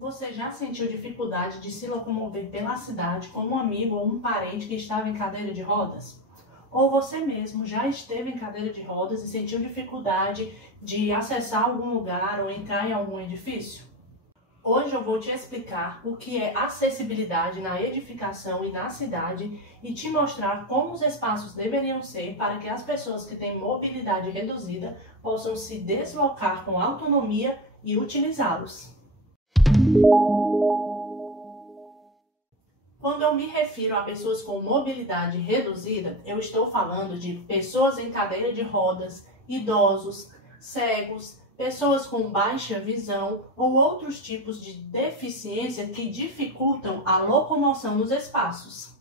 Você já sentiu dificuldade de se locomover pela cidade com um amigo ou um parente que estava em cadeira de rodas? Ou você mesmo já esteve em cadeira de rodas e sentiu dificuldade de acessar algum lugar ou entrar em algum edifício? Hoje eu vou te explicar o que é acessibilidade na edificação e na cidade e te mostrar como os espaços deveriam ser para que as pessoas que têm mobilidade reduzida possam se deslocar com autonomia e utilizá-los. Quando eu me refiro a pessoas com mobilidade reduzida, eu estou falando de pessoas em cadeira de rodas, idosos, cegos, pessoas com baixa visão ou outros tipos de deficiência que dificultam a locomoção nos espaços.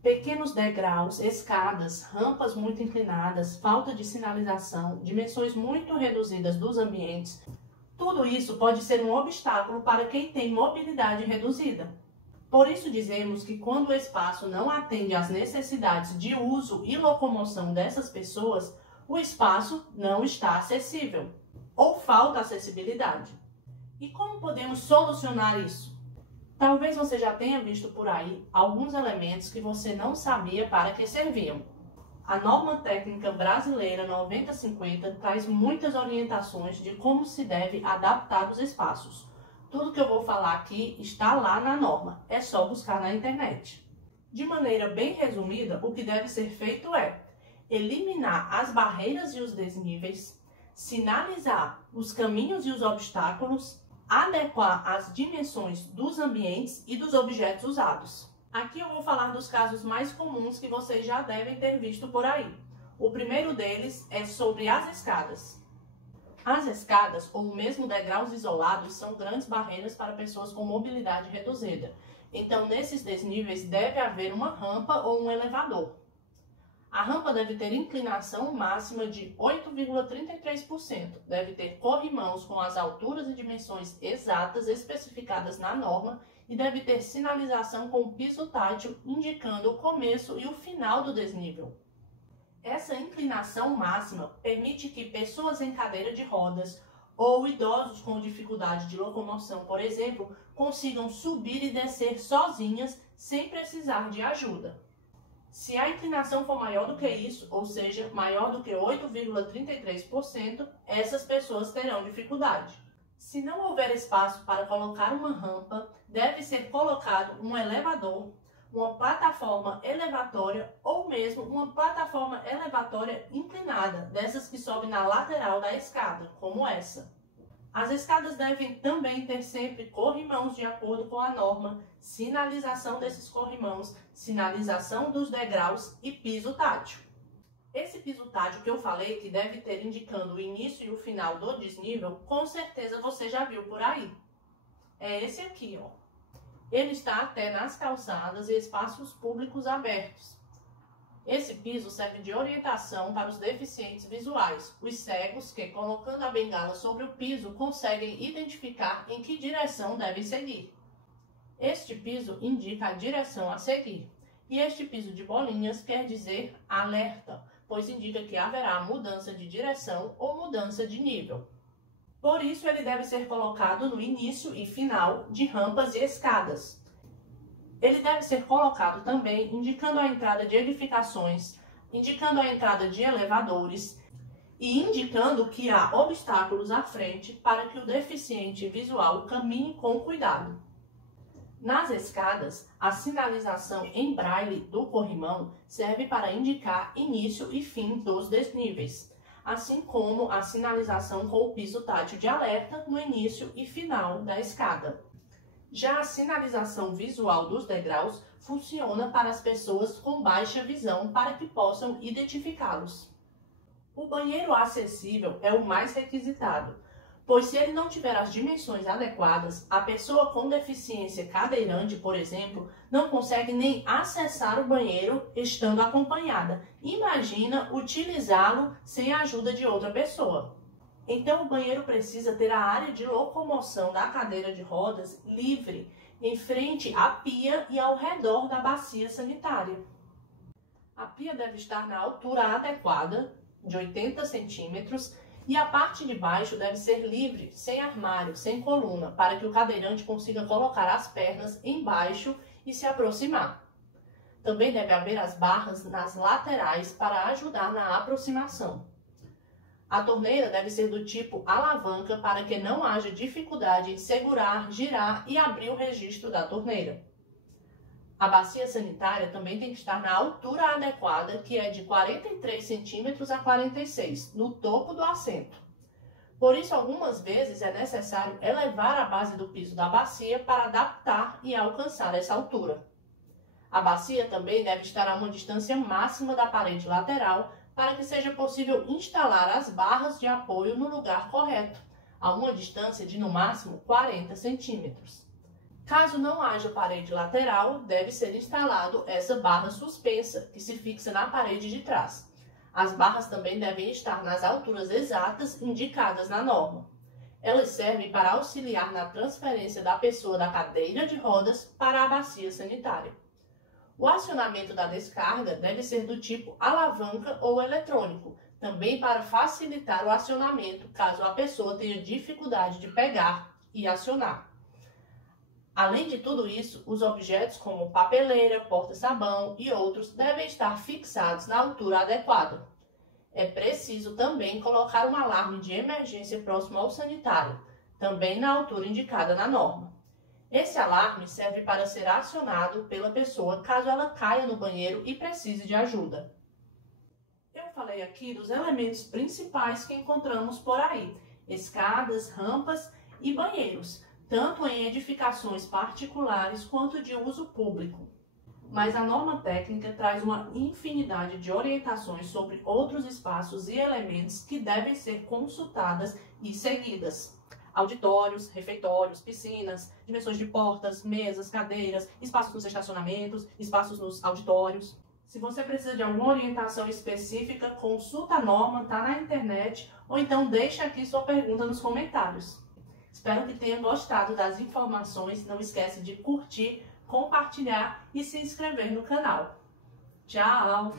Pequenos degraus, escadas, rampas muito inclinadas, falta de sinalização, dimensões muito reduzidas dos ambientes, tudo isso pode ser um obstáculo para quem tem mobilidade reduzida. Por isso dizemos que quando o espaço não atende às necessidades de uso e locomoção dessas pessoas, o espaço não está acessível ou falta acessibilidade. E como podemos solucionar isso? Talvez você já tenha visto por aí alguns elementos que você não sabia para que serviam. A norma técnica brasileira 9050 traz muitas orientações de como se deve adaptar os espaços. Tudo que eu vou falar aqui está lá na norma, é só buscar na internet. De maneira bem resumida, o que deve ser feito é eliminar as barreiras e os desníveis, sinalizar os caminhos e os obstáculos, adequar as dimensões dos ambientes e dos objetos usados. Aqui eu vou falar dos casos mais comuns que vocês já devem ter visto por aí. O primeiro deles é sobre as escadas. As escadas, ou mesmo degraus isolados, são grandes barreiras para pessoas com mobilidade reduzida. Então, nesses desníveis, deve haver uma rampa ou um elevador. A rampa deve ter inclinação máxima de 8,33%. Deve ter corrimãos com as alturas e dimensões exatas especificadas na norma e deve ter sinalização com piso tátil indicando o começo e o final do desnível. Essa inclinação máxima permite que pessoas em cadeira de rodas ou idosos com dificuldade de locomoção, por exemplo, consigam subir e descer sozinhas sem precisar de ajuda. Se a inclinação for maior do que isso, ou seja, maior do que 8,33%, essas pessoas terão dificuldade. Se não houver espaço para colocar uma rampa, deve ser colocado um elevador, uma plataforma elevatória ou mesmo uma plataforma elevatória inclinada, dessas que sobem na lateral da escada, como essa. As escadas devem também ter sempre corrimãos de acordo com a norma, sinalização desses corrimãos, sinalização dos degraus e piso tátil. Esse piso tátil que eu falei que deve ter indicando o início e o final do desnível, com certeza você já viu por aí. É esse aqui, ó. Ele está até nas calçadas e espaços públicos abertos. Esse piso serve de orientação para os deficientes visuais, os cegos que, colocando a bengala sobre o piso, conseguem identificar em que direção devem seguir. Este piso indica a direção a seguir. E este piso de bolinhas quer dizer alerta, pois indica que haverá mudança de direção ou mudança de nível. Por isso, ele deve ser colocado no início e final de rampas e escadas. Ele deve ser colocado também indicando a entrada de edificações, indicando a entrada de elevadores e indicando que há obstáculos à frente para que o deficiente visual caminhe com cuidado. Nas escadas, a sinalização em braille do corrimão serve para indicar início e fim dos desníveis, assim como a sinalização com o piso tátil de alerta no início e final da escada. Já a sinalização visual dos degraus funciona para as pessoas com baixa visão para que possam identificá-los. O banheiro acessível é o mais requisitado, pois se ele não tiver as dimensões adequadas, a pessoa com deficiência cadeirante, por exemplo, não consegue nem acessar o banheiro estando acompanhada. Imagina utilizá-lo sem a ajuda de outra pessoa. Então, o banheiro precisa ter a área de locomoção da cadeira de rodas livre, em frente à pia e ao redor da bacia sanitária. A pia deve estar na altura adequada, de 80 centímetros, E a parte de baixo deve ser livre, sem armário, sem coluna, para que o cadeirante consiga colocar as pernas embaixo e se aproximar. Também deve haver as barras nas laterais para ajudar na aproximação. A torneira deve ser do tipo alavanca para que não haja dificuldade em segurar, girar e abrir o registro da torneira. A bacia sanitária também tem que estar na altura adequada, que é de 43 cm a 46 no topo do assento. Por isso, algumas vezes é necessário elevar a base do piso da bacia para adaptar e alcançar essa altura. A bacia também deve estar a uma distância máxima da parede lateral para que seja possível instalar as barras de apoio no lugar correto, a uma distância de no máximo 40 centímetros. Caso não haja parede lateral, deve ser instalado essa barra suspensa, que se fixa na parede de trás. As barras também devem estar nas alturas exatas indicadas na norma. Elas servem para auxiliar na transferência da pessoa da cadeira de rodas para a bacia sanitária. O acionamento da descarga deve ser do tipo alavanca ou eletrônico, também para facilitar o acionamento caso a pessoa tenha dificuldade de pegar e acionar. Além de tudo isso, os objetos como papeleira, porta-sabão e outros devem estar fixados na altura adequada. É preciso também colocar um alarme de emergência próximo ao sanitário, também na altura indicada na norma. Esse alarme serve para ser acionado pela pessoa caso ela caia no banheiro e precise de ajuda. Eu falei aqui dos elementos principais que encontramos por aí: escadas, rampas e banheiros, tanto em edificações particulares quanto de uso público. Mas a norma técnica traz uma infinidade de orientações sobre outros espaços e elementos que devem ser consultadas e seguidas. Auditórios, refeitórios, piscinas, dimensões de portas, mesas, cadeiras, espaços nos estacionamentos, espaços nos auditórios. Se você precisa de alguma orientação específica, consulta a norma, está na internet, ou então deixa aqui sua pergunta nos comentários. Espero que tenha gostado das informações. Não esquece de curtir, compartilhar e se inscrever no canal. Tchau!